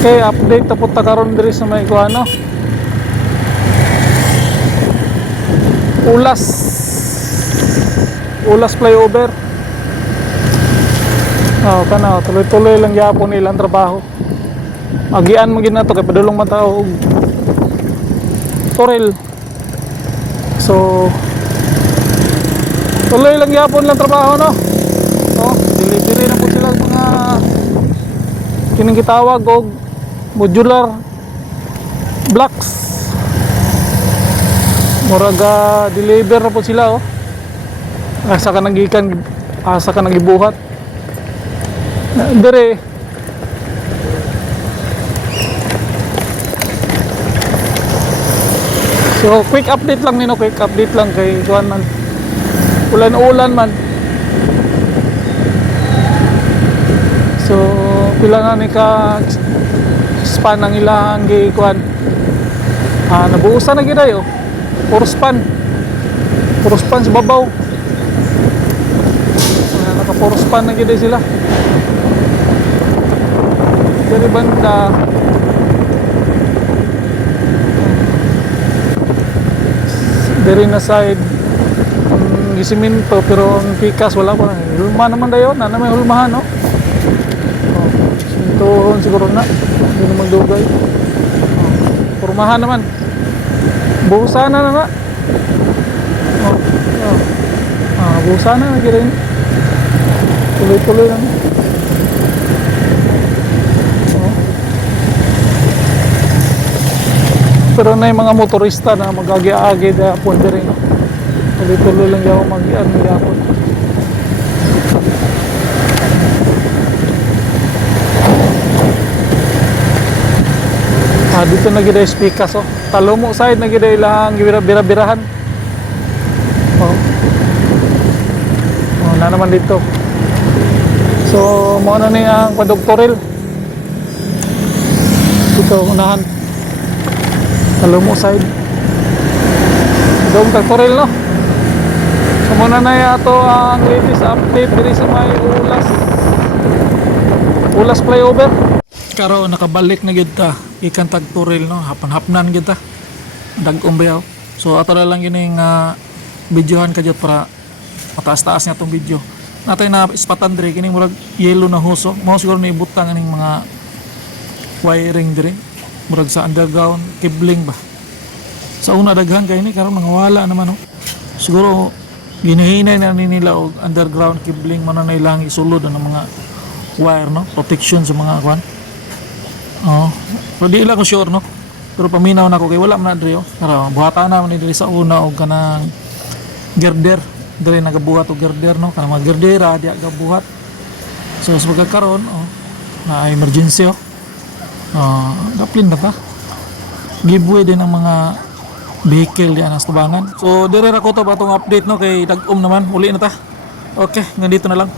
Okay, update ta punta karon diri sa may kuano. Ulas. Ulas flyover. Oh, kana tuloy-tuloy lang gyapon ilang trabaho. Agian mo gid nato kay padulong man tao og Torel. So tuloy lang gyapon lang trabaho, no. Oh, delivery na po sila mga kining gitawag og modular blocks. Muraga deliver na po sila, oh. Asa ka nagikan, asa ka nagibuhat. Dire so quick update lang nino, quick update lang kay kuan man. Ulan-ulan man. So pila na ni ka span ang ilang gikuan. Nabuusan na gid ayo. Puro span sa babaw. Naka puro span na gid sila. Dari banda dari na side gisiminto pero ang pikas wala pa. Hulma naman dayon, na may hulmahan, no. Sintuhon siguro na. Hindi na magdugay. Purmahan naman. Buhusan na na. Buhusan na lagi rin. Tuloy-tuloy lang. Pero na yung mga motorista na mag-agi-agi na punde rin. Tuloy-tuloy lang yung mag-agi-agi. Dito na gida yung speakers, oh. Talumo side na gida ilang bira-birahan. Na naman dito. So mo na ni ang padoktoril. Dito unahan. Talumo side. Dong doktoril, no. So mo na ato ang latest update diri sa may Ulas flyover. Karon nakabalik na gid ta ikan tag Toril, no. Hapan-hapnan gid ta. Dag-om bayaw. So ato na lang gining videohan kadyo para mataas-taas nga tong video. Natay na ispatan diri kining murag yellow na huso. Mao siguro ni ibutang aning mga wiring diri. Murag sa underground cabling ba. Sa una daghan kay ni karon nangawala naman, no. Siguro ginihinay na nila og underground cabling man na ilang isulod ang mga wire, no. Protection sa mga kwan. So di lang ko sure, no. Pero paminaw na ko kay wala man na diri, oh. Pero buhatan na man diri sa una og kanang girder. Diri nagabuhat og girder, no. Kanang mga girdera diya gabuhat. So sa pagkakaroon, na emergency, gaplin na ta. Giveaway din ang mga vehicle diyan sa tubangan. So diri ra ko to ba tong update, no, kay dag-om naman uli na ta. Okay, nandito na lang.